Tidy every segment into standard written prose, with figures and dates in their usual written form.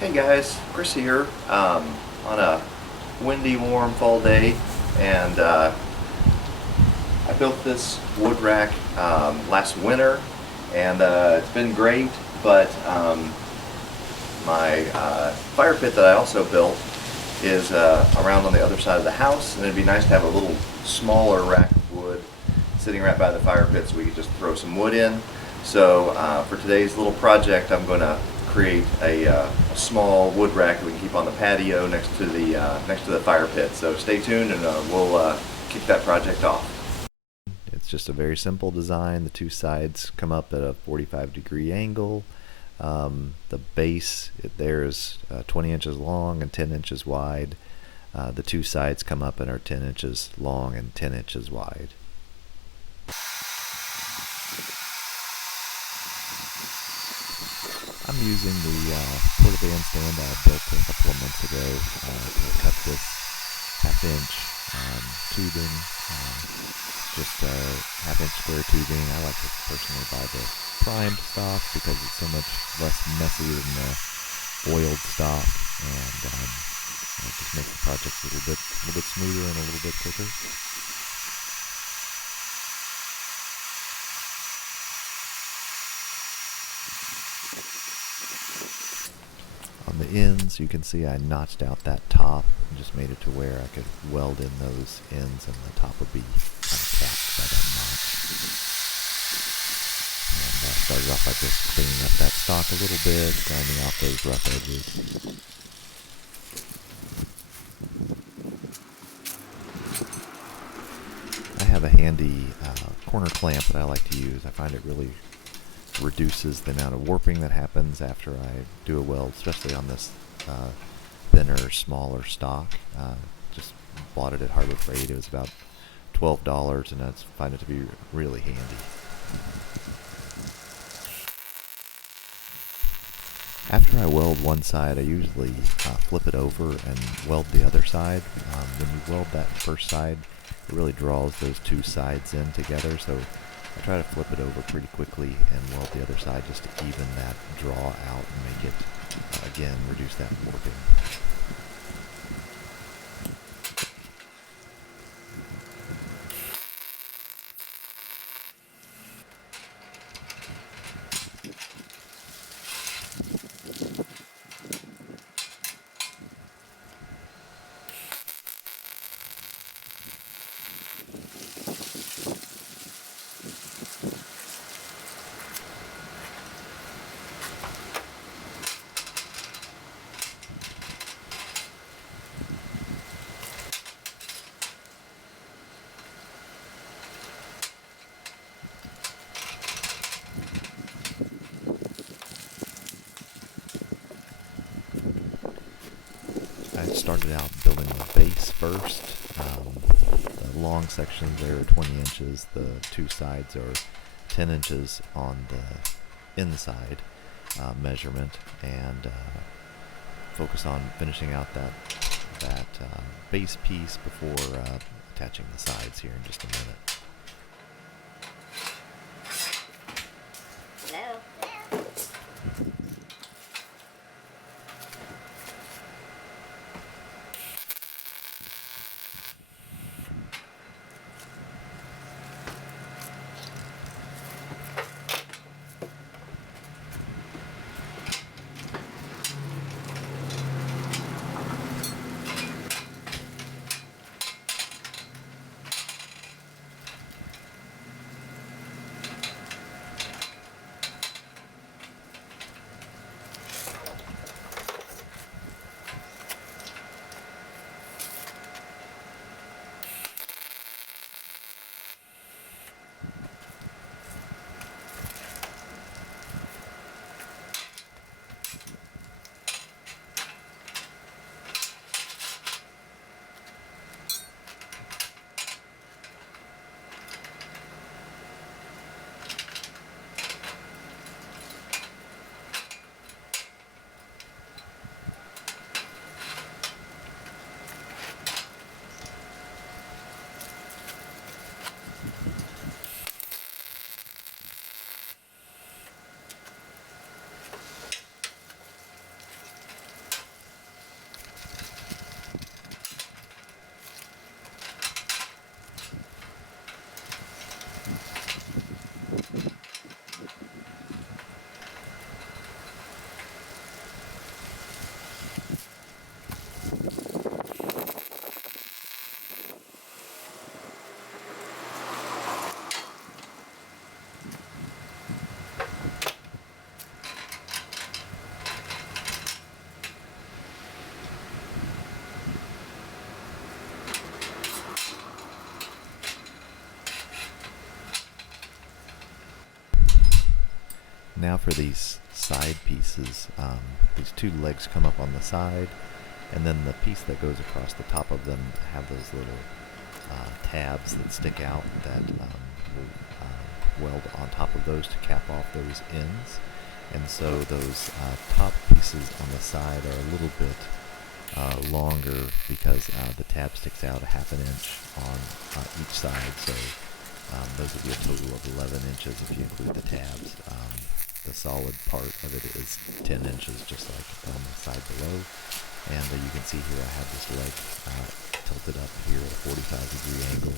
Hey guys, Chris here on a windy, warm fall day, and I built this wood rack last winter, and it's been great. But my fire pit that I also built is around on the other side of the house, and it'd be nice to have a little smaller rack of wood sitting right by the fire pit so we could just throw some wood in. So for today's little project, I'm going to create a small wood rack that we can keep on the patio next to the fire pit. So stay tuned, and we'll kick that project off. It's just a very simple design. The two sides come up at a 45-degree angle. The base there is 20 inches long and 10 inches wide. The two sides come up and are 10 inches long and 10 inches wide. I'm using the porta bandstand I built a couple of months ago to cut this half-inch tubing, just half-inch square tubing. I like to personally buy the primed stock because it's so much less messy than the oiled stock, and it just makes the project a little bit smoother and a little bit quicker. On the ends, you can see I notched out that top and just made it to where I could weld in those ends, and the top would be kind of capped by that notch. And I started off by just cleaning up that stock a little bit, grinding out those rough edges. I have a handy corner clamp that I like to use. I find it really reduces the amount of warping that happens after I do a weld, especially on this thinner, smaller stock. Just bought it at Harbor Freight. It was about $12, and I find it to be really handy. After I weld one side, I usually flip it over and weld the other side. When you weld that first side, it really draws those two sides in together, so I try to flip it over pretty quickly and weld the other side just to even that draw out and make it, again, reduce that warping. I started out building the base first. The long sections there are 20 inches. The two sides are 10 inches on the inside measurement, and focus on finishing out that base piece before attaching the sides here in just a minute. Hello. now for these side pieces, these two legs come up on the side, and then the piece that goes across the top of them have those little tabs that stick out that will weld on top of those to cap off those ends. And so those top pieces on the side are a little bit longer because the tab sticks out a half an inch on each side. So those would be a total of 11 inches if you include the tabs. The solid part of it is 10 inches, just like on the side below. And you can see here I have this leg tilted up here at a 45-degree angle.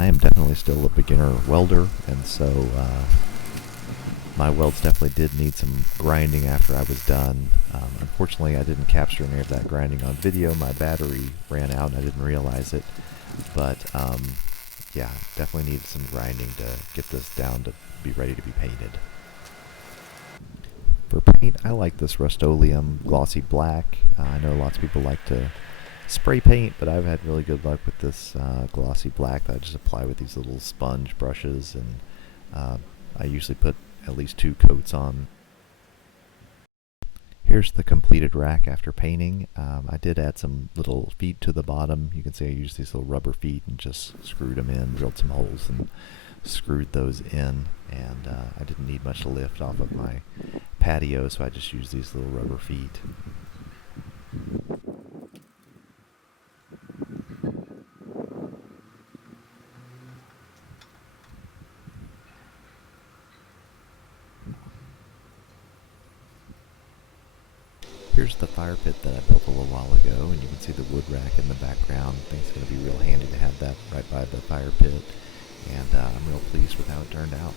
I am definitely still a beginner welder, and so my welds definitely did need some grinding after I was done. Unfortunately, I didn't capture any of that grinding on video. My battery ran out and I didn't realize it. But yeah, definitely needed some grinding to get this down to be ready to be painted. For paint, I like this Rust-Oleum glossy black. I know lots of people like to spray paint, but I've had really good luck with this glossy black that I just apply with these little sponge brushes, and I usually put at least 2 coats on. Here's the completed rack after painting. I did add some little feet to the bottom. You can see I used these little rubber feet and just screwed them in, drilled some holes and screwed those in, and I didn't need much lift off of my patio, so I just used these little rubber feet. Here's the fire pit that I built a little while ago, and you can see the wood rack in the background. I think it's going to be real handy to have that right by the fire pit, and I'm real pleased with how it turned out.